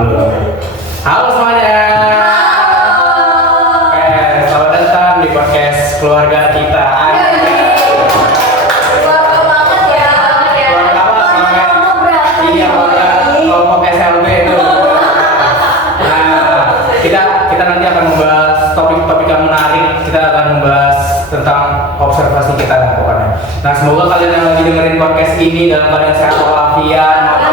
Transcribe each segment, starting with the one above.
Halo semuanya. Selamat datang di podcast keluarga kita. Keluarga banget ya. Keluarga apa? Iya, keluarga kelompok SLB itu. Nah, kita nanti akan membahas topik-topik yang menarik. Kita akan membahas tentang observasi kita dan pokoknya. Nah, semoga kalian yang lagi dengerin podcast ini dalam keadaan sehat walafiat.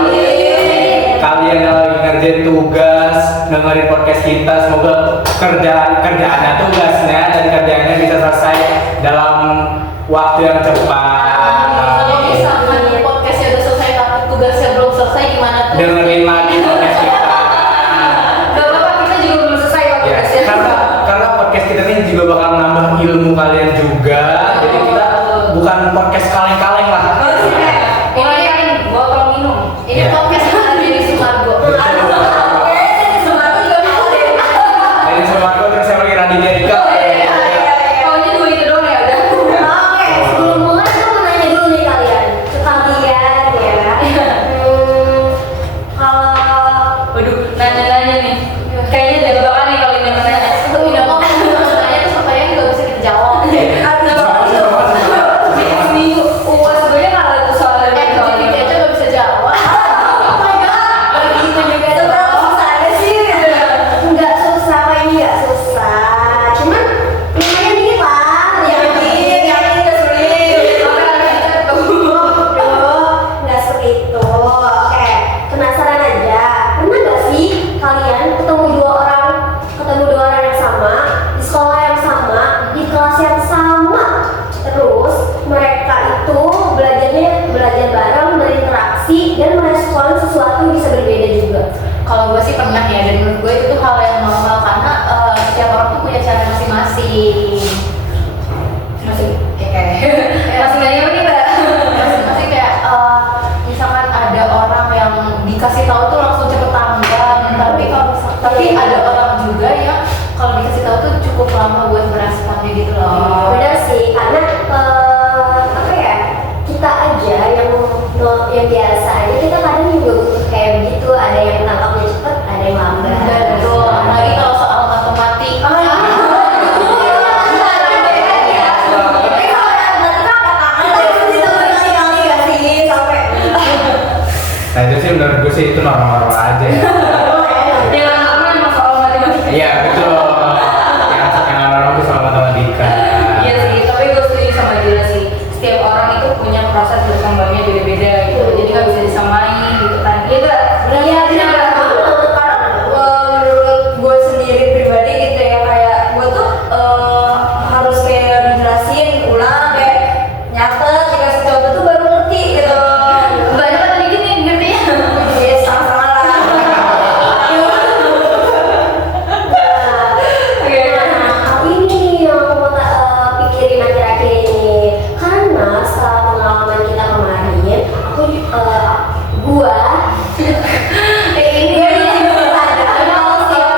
Kalian yang lagi ngerjain tugas, dengerin podcast kita, semoga kerjaannya tugasnya dan kerjaannya bisa selesai dalam waktu yang cepat. Kalau misalkan podcastnya udah selesai tapi tugasnya belum selesai gimana tuh? Dengerin lagi podcast kita. Gak apa-apa, kita juga belum selesai kok Ya, podcastnya. karena podcast kita ini juga bakal nambah ilmu kalian juga. Jadi kita bukan podcast kaleng-kaleng lah. Ini botol minum. Ini Ya. podcast dari Sumargo. Sumargo juga mau deh. Dari Sumargo terus saya lagi Raditya Dika. Pokoknya dua itu doang ya udah. Oke, sebelum mulai aku mau nanya dulu nih kalian. Ke kalian ya. Kalau Waduh, nanya-nanya nih. Kayaknya udah bakal nih kalau ini nanya. Tuh udah mau nanya tuh supaya nggak bisa kita jawab. Seminggu uas gue ya kalau itu soalnya jadi aja nggak bisa jawab. Oh my god, begitu juga seberapa susahnya sih? Nggak susah, kok ini nggak susah. Cuman lumayan dikit lah. Yang ini nggak sulit. Nggak seperti itu. Oke, penasaran aja. Pernah nggak sih kalian ketemu dua orang yang sama di sekolah yang sama, di kelas yang sama, terus mereka itu belajar bareng, berinteraksi dan merespon sesuatu yang bisa berbeda juga. Kalau gue sih pernah ya, dan menurut gue itu tuh hal yang normal karena setiap orang tuh punya cara masing-masing. Masing-masing apa nih mbak? Masing-masing kayak misalkan ada orang yang dikasih tahu tuh langsung cepet tanggap, tapi ada orang juga yang kalau dikasih tahu tuh cukup lama buat beresponnya gitu loh. Benar sih, karena apa ya, kita aja yang biasa aja kita kadang juga butuh kayak begitu. Ada yang tangkapnya cepet, ada yang lambat. Betul, apalagi kalau soal matematika. Nah itu sih menurut gue sih itu normal-normal aja ya. Yang normal emang soal matematika. Iya betul. Yang orang itu soal matematika. Iya sih, tapi gue setuju sama Dila sih. Setiap orang itu punya proses berkembangnya beda-beda gitu. Jadi nggak bisa disamain gitu kan. Iya nggak? Iya, benar banget. Karena menurut gue sendiri pribadi gitu ya, kayak gue tuh harus kayak dijelasin ulang, kayak nyatet, dikasih contoh tuh baru ngerti gitu. Nggak dapat tadi gini ngerti ya? Iya, sama-sama lah. Oke. Nah, hal ini yang aku mau pikirin akhir-akhir ini, karena setelah pengalaman kita kemarin, gua ini sadar kalau setiap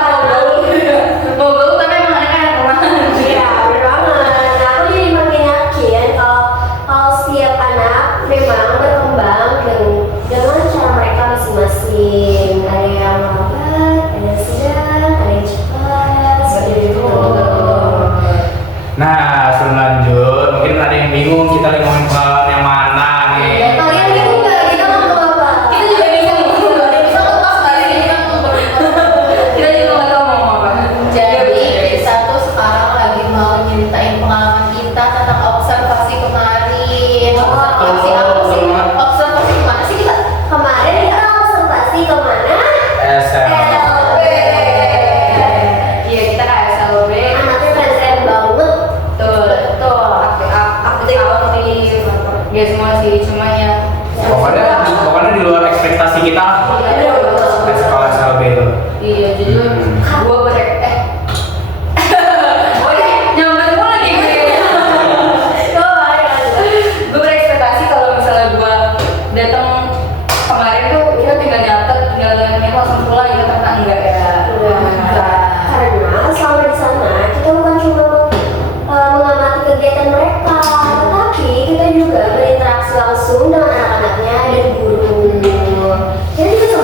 Bobol tapi emang anaknya kemana? iya bener banget. Nah, aku jadi makin yakin kalau setiap anak memang berkembang dengan cara mereka masing-masing. Ada yang lambat, ada yang sedang, ada yang cepat, seperti itu. Nah sebelum lanjut, mungkin ada yang bingung kita lagi ngomongin pengalaman yang mana nih. Kalian bingung nggak kita ngomong apa? Kita juga bingung. Bisa lepas dari ini kan kita juga nggak tahu mau apa. Jadi kita tuh sekarang lagi mau nyeritain pengalaman kita tentang observasi kemarin. Observasi apa sih? Observasi kemana sih kita? Kemarin kita observasi kemana? SMA. LB. Iya kita kayak SLB. Anaknya keren banget. Betul. Aktif. Ya semua sih, cuma ya. Pokoknya di luar ekspektasi kita di sekolah SLB itu. Iya, jadi gue nyamperin gue lagi gue berekspektasi kalau misalnya gue datang kemarin tuh kita tinggal nyatet, tinggal langsung pulang gitu, ternyata enggak ya. Karena selama di sana kita bukan cuma mengamati kegiatan mereka, tetapi kita juga berinteraksi langsung dengan anak-anaknya dan guru. Jadi kita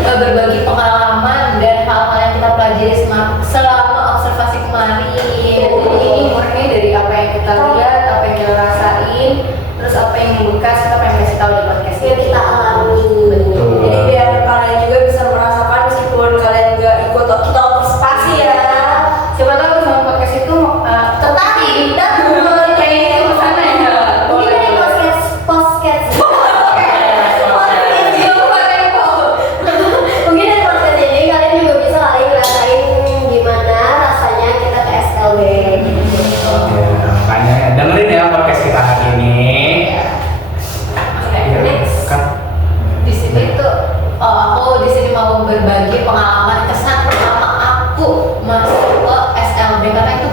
berbagi pengalaman dan hal-hal yang kita pelajari selama observasi kemarin. Jadi ini murni dari apa yang kita lihat, apa yang kita rasain, terus apa yang membekas kita pengen kasih tahu di podcast Yang kita alami. Jadi biar kalian juga bisa merasakan meskipun kalian nggak ikut kita observasi ya. Siapa tahu sama podcast itu Tertarik dan kayak ke sana ya. mungkin dari podcast mungkin dari podcast ini kalian juga bisa kali ngerasain gimana rasanya kita ke SLB gitu. Oke, makanya dengerin ya podcast kita hari ini. Oke, next. Kan Di sini tuh aku di sini mau berbagi pengalaman kesan pertama aku masuk ke SLB karena itu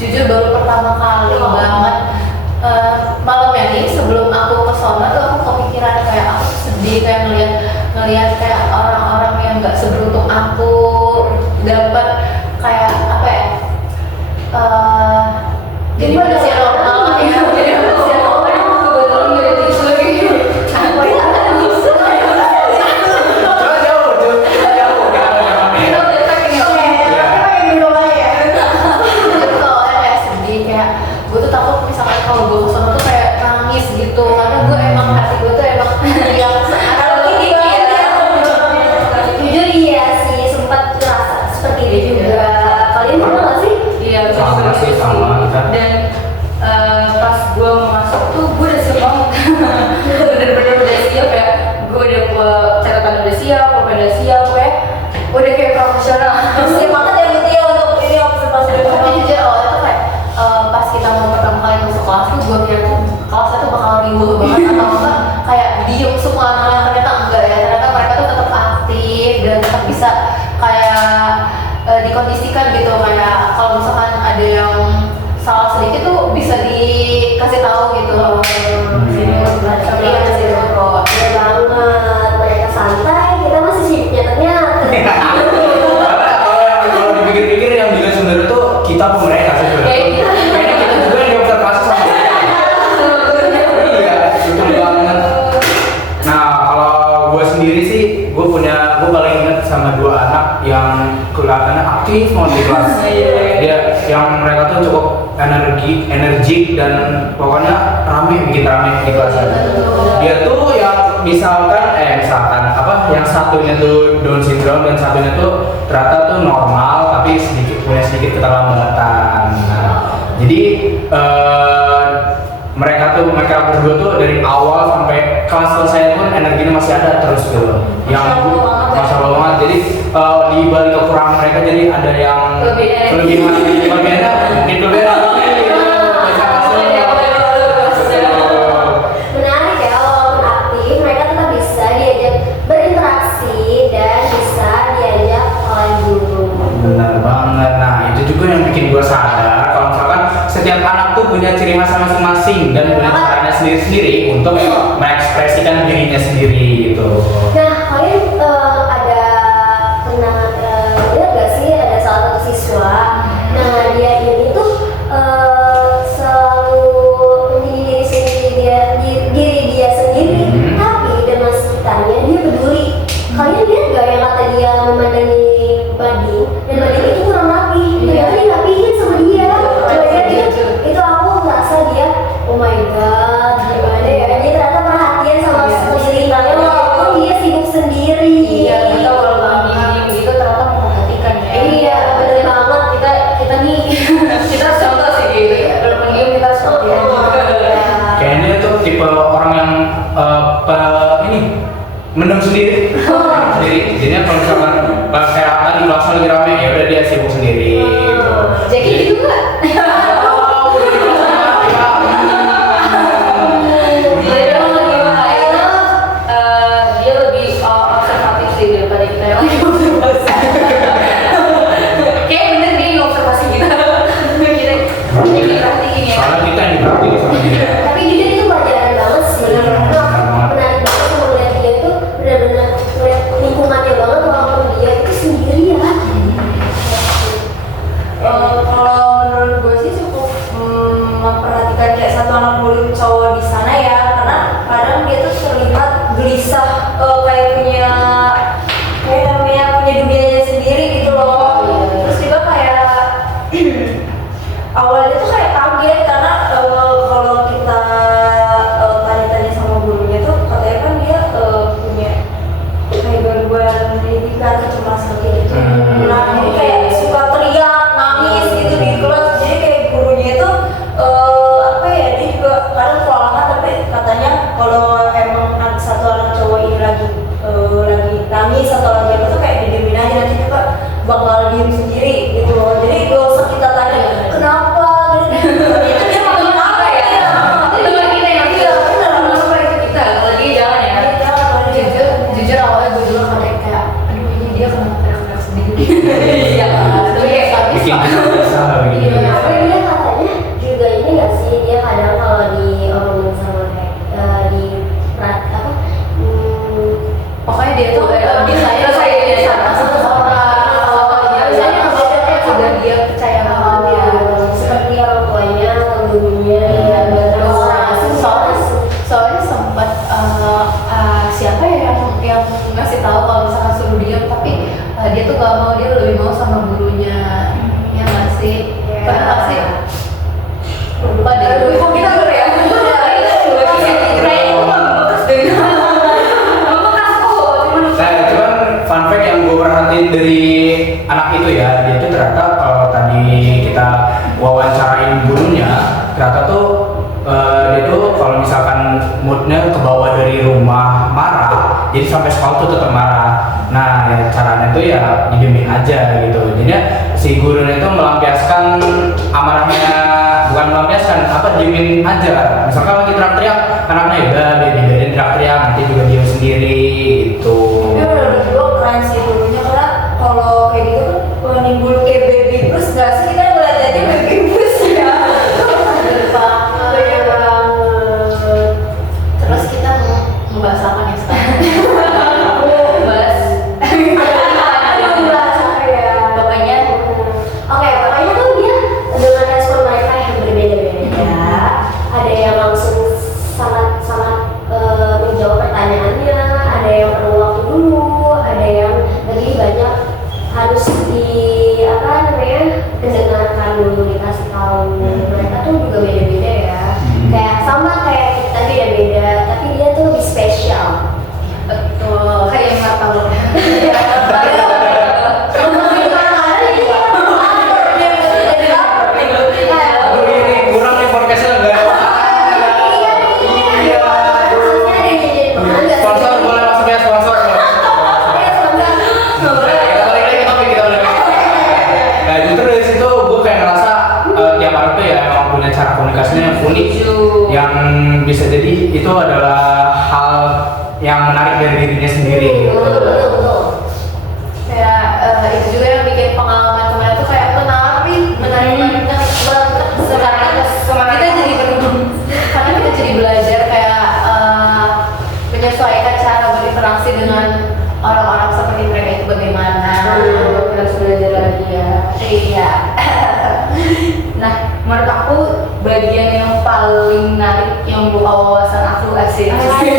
jujur baru pertama kali banget. Malamnya nih sebelum aku ke sana tuh aku kepikiran kayak aku sedih kayak ngelihat kayak orang-orang yang nggak seberuntung aku dapat kayak apa ya jadi manusia normal lah ya jadi manusia normal yang kebetulan nggak tisu lagi jauh, kita udah tracking ya jadi kalau kayak sedih kayak gue tuh takut misalkan kalau gue kesana tuh kayak nangis gitu karena gue emang hati gue tuh emang yang Jujur iya sih sempat ngerasa seperti itu juga. Kalian pernah nggak sih? iya Sama sih, sama kita. Dan pas gue mau masuk tuh gue udah siap banget. Bener-bener udah siap ya. Gue udah catatan udah siap, pulpen udah siap, udah kayak profesional. Siap banget ya gitu ya untuk ini observasi dari tapi jujur awalnya tuh kayak pas kita mau pertama kali masuk kelas tuh gue kira tuh kelasnya tuh bakal riuh banget atau enggak kayak diem semua anak-anak ternyata enggak ya ternyata mereka tuh tetap aktif dan tetap bisa kayak dikondisikan gitu kayak kalau misalkan ada yang salah sedikit tuh bisa dikasih tahu gitu tapi ya masih kok Iya banget. Mereka santai, kita masih sibuk nyatet-nyatet. Kalau dipikir-pikir yang juga sebenarnya tuh kita pemerintah sih sebenarnya. Kayak gitu. Kayaknya kita juga yang diobservasi sama iya, betul banget. Nah, kalau gue sendiri sih, gue paling inget sama dua anak yang kelihatannya aktif banget di kelas. Dia yang mereka tuh cukup energik dan pokoknya bikin rame di kelas. Dia tuh yang misalkan apa yang satunya tuh Down syndrome dan satunya tuh ternyata tuh normal tapi punya sedikit keterlambatan. Nah, jadi mereka berdua tuh dari awal sampai kelas selesai pun energinya masih ada terus gitu. Yang Masya Allah banget. Jadi di balik kekurangan mereka jadi ada yang kelebihan mungkin kelebihan Menarik ya, walaupun aktif, mereka tetap bisa diajak berinteraksi dan bisa diajak oleh guru. Benar banget. Nah, itu juga yang bikin gue sadar kalau misalkan setiap anak tuh punya ciri khas masing-masing dan punya caranya sendiri-sendiri untuk mengekspresikan dirinya sendiri gitu. Nah, kalian ada pernah lihat gak sih ada salah satu siswa? Nah, dia ini tuh selalu menjadi diri dia sendiri, tapi dengan sekitarnya dia peduli. Kalian lihat gak yang kata dia memandangi Bading dan Bading itu kurang rapi, ternyata dirapihin sama dia. Itu aku merasa dia, oh my god, gimana ya? Dia ternyata perhatian sama sekitarnya walaupun dia sibuk sendiri. iya kita kalau diem gitu ternyata memperhatikan ya Iya, bener banget. kita nih kita harus contoh sih gitu ya kalau pengen kita harus contoh Kayaknya tuh tipe orang yang mendem sendiri. Jadinya kalau misalkan pas kayak tadi kelasnya lagi rame ya udah dia sibuk sendiri gitu. jadi gitu nggak dia lebih observatif sih daripada kita yang lagi observasi. Kayak bener dia yang observasi kita. Kita diperhatiin ya. Soalnya kita yang diperhatiin sama dia. Tapi jujur itu pelajaran banget sih. Iya, benar banget. Menarik banget sama ngeliat dia tuh benar-benar ngeliat lingkungannya banget walaupun dia itu sendirian. Kalau menurut gue sih Iya. bikin kita bisa gitu. Iya, tapi dia katanya juga ini nggak sih, dia kadang kalau diomongin sama kayak di apa Pokoknya dia tuh bisanya percaya dia sama seseorang. Biasanya maksudnya juga dia percaya sama dia. seperti orang tuanya atau gurunya Iya, atau betul. orang asing. Soalnya sempat siapa ya yang ngasih tahu kalau misalkan suruh diam, tapi dia tuh gak mau, dia lebih mau sama gurunya. Ya nggak sih? Iya. Pernah nggak sih? Lupa deh. Kok kita ber ya? Kayaknya itu mah bekas deh. Bekas kok. Nah, cuman fun fact yang gue perhatiin dari anak itu ya, dia tuh ternyata kalau tadi kita wawancarain gurunya, ternyata tuh dia tuh kalau misalkan moodnya kebawa dari rumah marah, jadi sampai sekolah tuh tetap marah. Nah, ya, caranya tuh ya didiemin aja gitu. Jadi si gurunya itu melampiaskan amarahnya, bukan melampiaskan, apa diemin aja. Misalkan lagi teriak-teriak, anaknya ya udah dibiarin teriak-teriak, nanti juga diam sendiri gitu. Tapi menurut gue keren sih gurunya, karena kalau kayak gitu kan nimbul kayak baby blues gak sih, kita ngeliat aja baby blues ya. Banyak banget. Terus kita mau ngebahas apa nih sekarang? Bahas Aduh, bahas apa ya? pokoknya Oke, pokoknya tuh dia dengan respon mereka yang berbeda-beda. Ada yang langsung sangat-sangat menjawab pertanyaannya, ada yang perlu waktu dulu, ada yang lebih banyak harus di apa namanya mendengarkan dulu, dikasih tahu. Mereka tuh juga beda-beda ya. Kayak sama kayak kita beda-beda, tapi dia tuh lebih spesial. betul kayak martabak. Aduh, ini kurang nih podcastnya nggak ada. Iya. Sponsor boleh masuk ya, sponsor. Kita balik lagi ke topik, kita balik lagi. Nah, justru dari situ gue kayak ngerasa tiap orang tuh ya emang punya cara komunikasinya yang unik, yang bisa jadi itu adalah hal yang menarik dari dirinya sendiri gitu. Kayak itu juga yang bikin pengalaman kemarin tuh kayak menarik banget. Sekarang kita jadi karena kita jadi belajar kayak menyesuaikan cara berinteraksi dengan orang-orang seperti mereka itu bagaimana. Harus belajar lagi ya. Iya. Nah, menurut aku bagian yang paling menarik yang buka wawasan aku asik. Wawasan sih,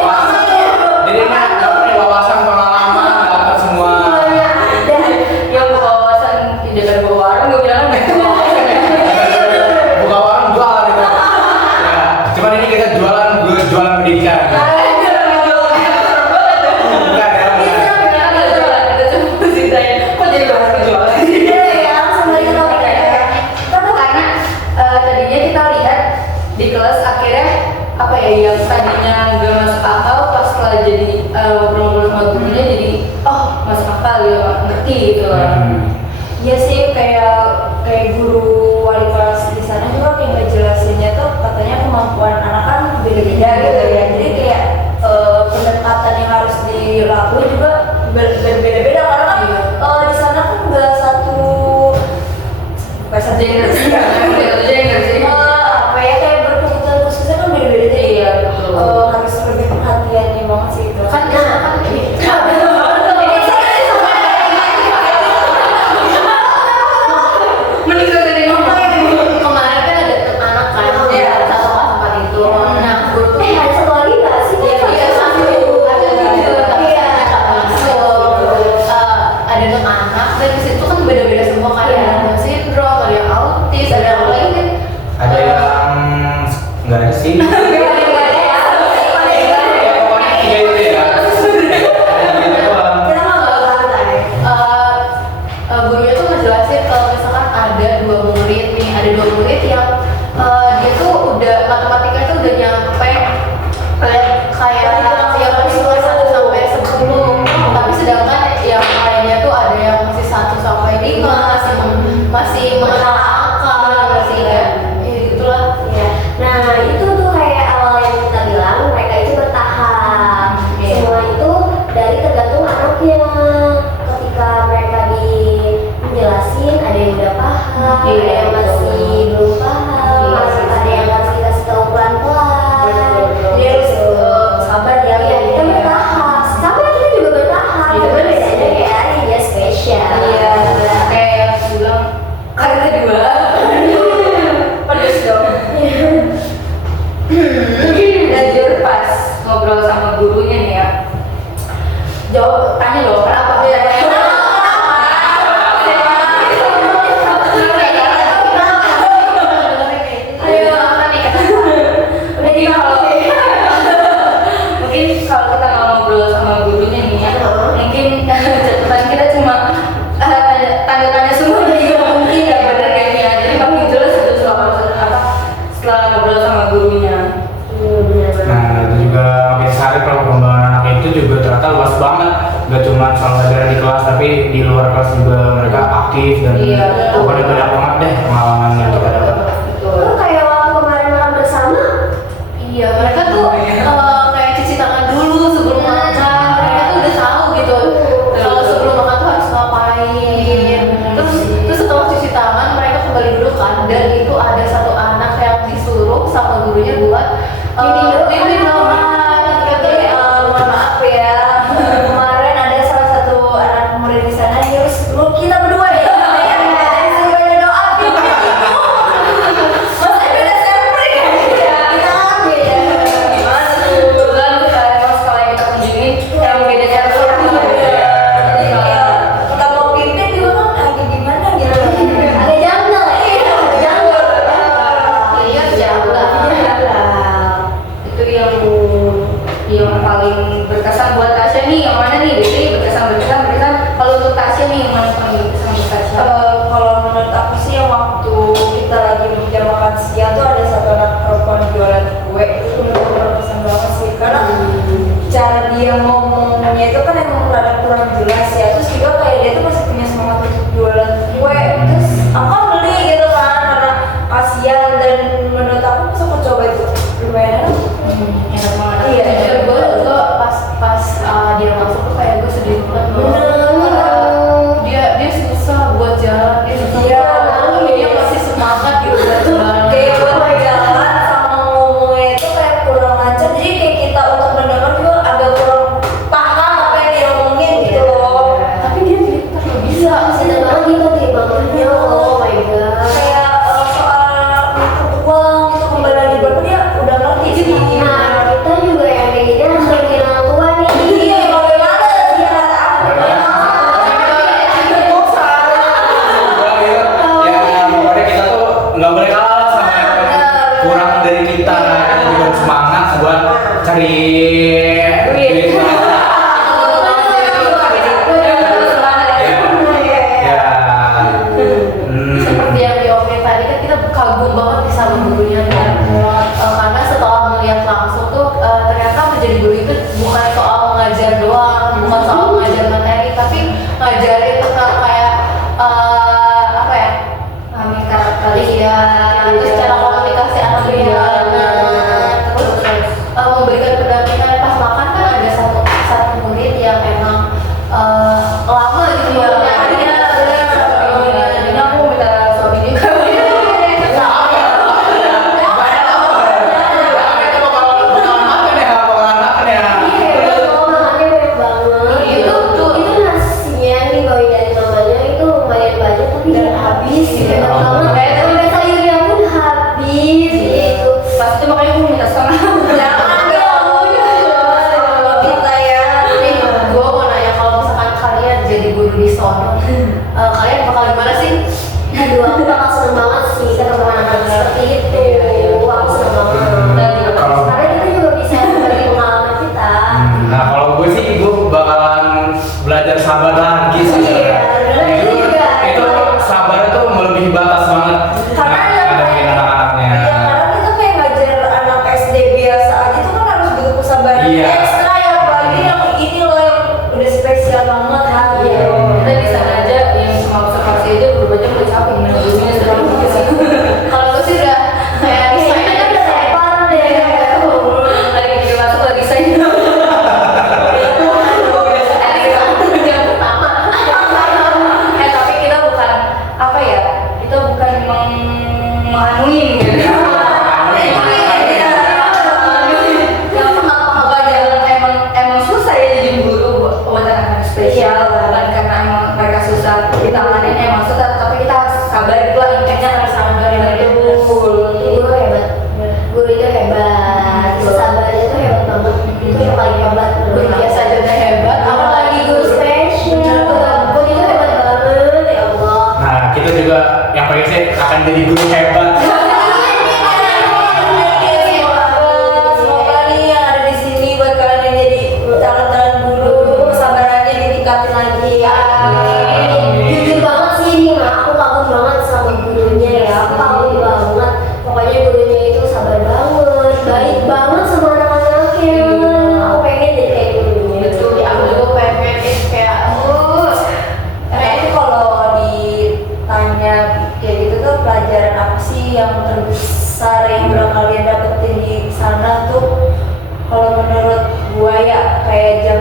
wawasan. Jadi ini apa nih, wawasan pengalaman dapat semua. Yang buka wawasan tidak ada buka warung, gue bilang Buka warung jualan itu. Ya, cuman ini kita jualan pendidikan. Bukan ya, bukan. Karena tadinya kita lihat di kelas akhirnya apa ya, yang tadinya nggak masuk akal pas setelah jadi ngobrol-ngobrol sama gurunya jadi masuk akal ya, ngerti gitu loh. Iya sih, kayak guru wali kelas di sana juga kayak ngejelasinnya tuh katanya kemampuan anak kan beda-beda gitu ya. Jadi kayak pendekatan yang harus dilakukan juga berbeda-beda karena kan di sana kan nggak satu gender sih, apa ya, kayak berkebutuhan khususnya kan beda-beda jadi ya harus lebih perhatiannya banget sih itu. Kan kemarin kan ada anak kan Iya. satu kelas tempat itu. Nah, guru tuh Ada satu lagi nggak sih? Iya, satu ada juga tapi Iya. ada kelas. ternyata luas banget. Gak cuma soal belajar di kelas, tapi di luar kelas juga mereka aktif dan Iya. pokoknya banyak banget deh pengalaman yang kita dapat. Itu kayak waktu kemarin makan bersama. Iya, mereka tuh kayak cuci tangan dulu sebelum makan. Mereka tuh udah tahu gitu. Kalau sebelum makan tuh harus ngapain. Terus setelah cuci tangan mereka kembali dulu kan. Dan itu ada satu anak yang disuruh sama gurunya buat bimbing doa. Tapi mohon maaf ya, kemarin ada salah satu anak murid di sana yang harus kita berdua ya. Disuruh baca doa, Mas Edi udah serpri ya? Kita beda. Gimana tuh? Kebetulan emang sekolah yang kita kunjungi yang beda server. Jadi kayak kita mau pimpin juga kan agak gimana gitu. Agak janggal ya. Janggal. Iya, jauh. Itu yang paling berkesan buat Tasya nih. Yang mana nih? Jadi berkesan. Kalau untuk Tasya nih, yang mana yang paling berkesan buat Tasya? Kalau menurut aku sih yang waktu kita lagi jam makan siang tuh ada satu anak perempuan jualan kue, itu benar-benar berkesan banget sih karena cara dia ngomongnya itu kan emang rada kurang jelas ya, terus juga kayak dia tuh masih punya semangat untuk jualan kue, terus aku beli gitu kan karena kasihan, dan menurut aku pas aku coba itu lumayan enak. Enak banget. Iya, Jujur gue pas dia masuk tuh kayak gue sedih banget. Dia susah buat jalan, dia susah Iya. buat dia masih semangat gitu buat jalan. Kayak buat jalan sama ngomongnya itu kayak kurang lancar, jadi kayak kita untuk mendengar juga agak kurang paham apa yang dia ngomongin gitu loh. Tapi dia pintar loh, bisa. Seneng banget gitu timbangannya. Oh my god. Kayak soal uang itu kembali di berapa dia udah ngerti sih. Nah, kita juga yang kayak gini harus ngertiin orang tua nih. Iya, kalau dia males dia kata aku. Ya pokoknya kita tuh nggak boleh kalah sama yang kurang dari kita. Kita juga harus semangat buat cari duit. Ya. Seperti yang diomongin tadi kan kita kagum banget nih sama gurunya kan. Karena setelah melihat langsung tuh ternyata menjadi guru itu bukan soal mengajar doang, bukan soal mengajar materi, tapi ngajarin tentang kayak apa ya? Kami karakter. Iya, terus cara komunikasi anak gimana, terus memberikan pendampingan pas makan kan ada satu murid yang emang lama gitu ya. Ini aku minta suami juga. Makannya banyak banget. Itu nasinya nih bawain dari mamanya itu lumayan banyak tapi nggak habis. Enak banget. Sampai sayurnya pun habis gitu. Pas itu makanya aku minta setengah. Jangan dong. Kita ya. Gue mau nanya kalau misalkan kalian jadi guru di sono, kalian bakal gimana sih? Aduh, aku bakal seneng banget sih ketemu anak-anak seperti itu. Aku seneng banget. Karena kita juga bisa berbagi pengalaman kita. Nah kalau gue sih gue bakalan belajar sabar lagi sih. Iya, bener juga. Itu sabar itu melebihi batas banget. Karena ngadepin anak-anaknya. Iya, karena kita kayak ngajar anak SD biasa aja tuh kan harus butuh kesabaran Iya. ekstra ya, apalagi yang ini loh yang udah spesial banget Iya. Kita di sana aja yang cuma observasi aja berubah jam udah capek gimana gurunya sudah Kalau gue sih udah kayak Kayaknya desain kita aja udah tepar deh. lagi kita masuk lagi saya. yang pertama.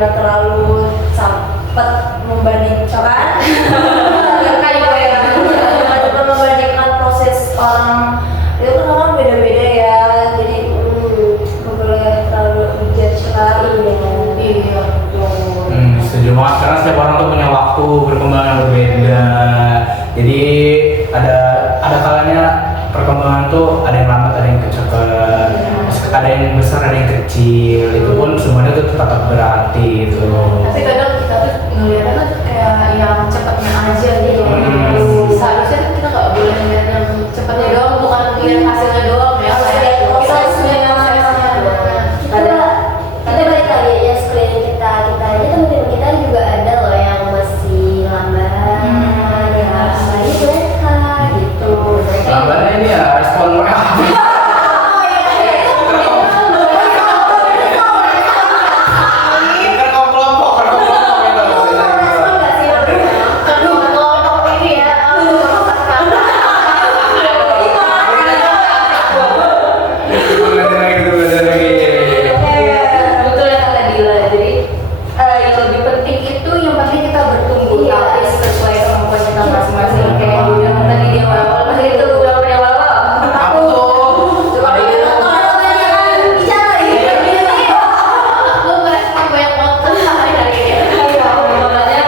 jangan terlalu cepet membandingkan jangan membandingkan proses orang itu kan orang beda-beda ya, jadi nggak boleh terlalu menjudge sekali ya. Iya. Setuju banget karena setiap orang tuh punya waktu berkembang yang berbeda. Jadi ada kalanya perkembangan tuh ada yang lambat, ada yang cepet, ada yang besar, ada yang kecil. Itu pun semuanya tuh tetap berarti itu. Tapi kadang kita tuh ngeliatnya kan kayak yang cepatnya aja gitu. Seharusnya tuh kita nggak boleh ngeliat yang cepatnya doang, bukan ngeliat hasilnya doang ya. Harus Kayak lihat kita harus prosesnya. ngeliat prosesnya. Kita balik lagi ya sekeliling kita mungkin kita juga ada loh yang masih lambat ya apalagi mereka gitu. Lambatnya ini ya respon mereka. Kan kelompok itu. Aduh, kelompok ini ya, Belajar lagi. Betul yang kata Dila. Jadi yang lebih penting itu yang penting kita bertumbuh Iya. tapi sesuai kemampuan kita masing-masing. Kayak yang bilang tadi dia awal masih itu bilang dari awal. Apa tuh? Coba dulu. Bicara aku merespon banyak banget hari-hari ini. Makanya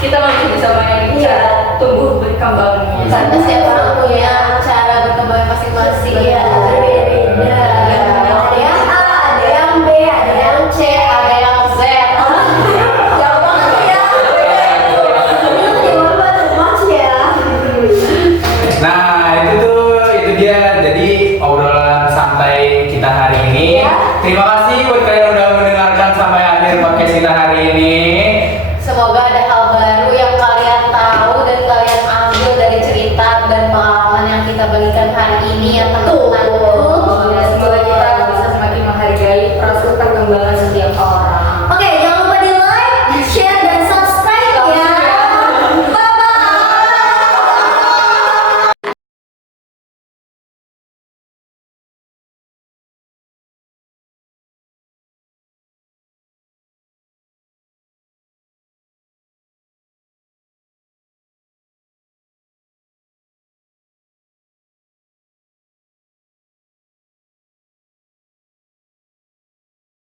kita masih bisa main Iya. tumbuh berkembangnya. Karena setiap orang punya cara berkembang masing-masing. Iya, berbeda-beda. Ada yang A, ada yang B, ada yang C, Ada yang Z. jauh banget ya. Ini jauh banget mas ya. Nah itu dia jadi obrolan santai kita hari ini. Ya. Terima kasih buat kalian udah mendengarkan sampai akhir podcast kita hari ini.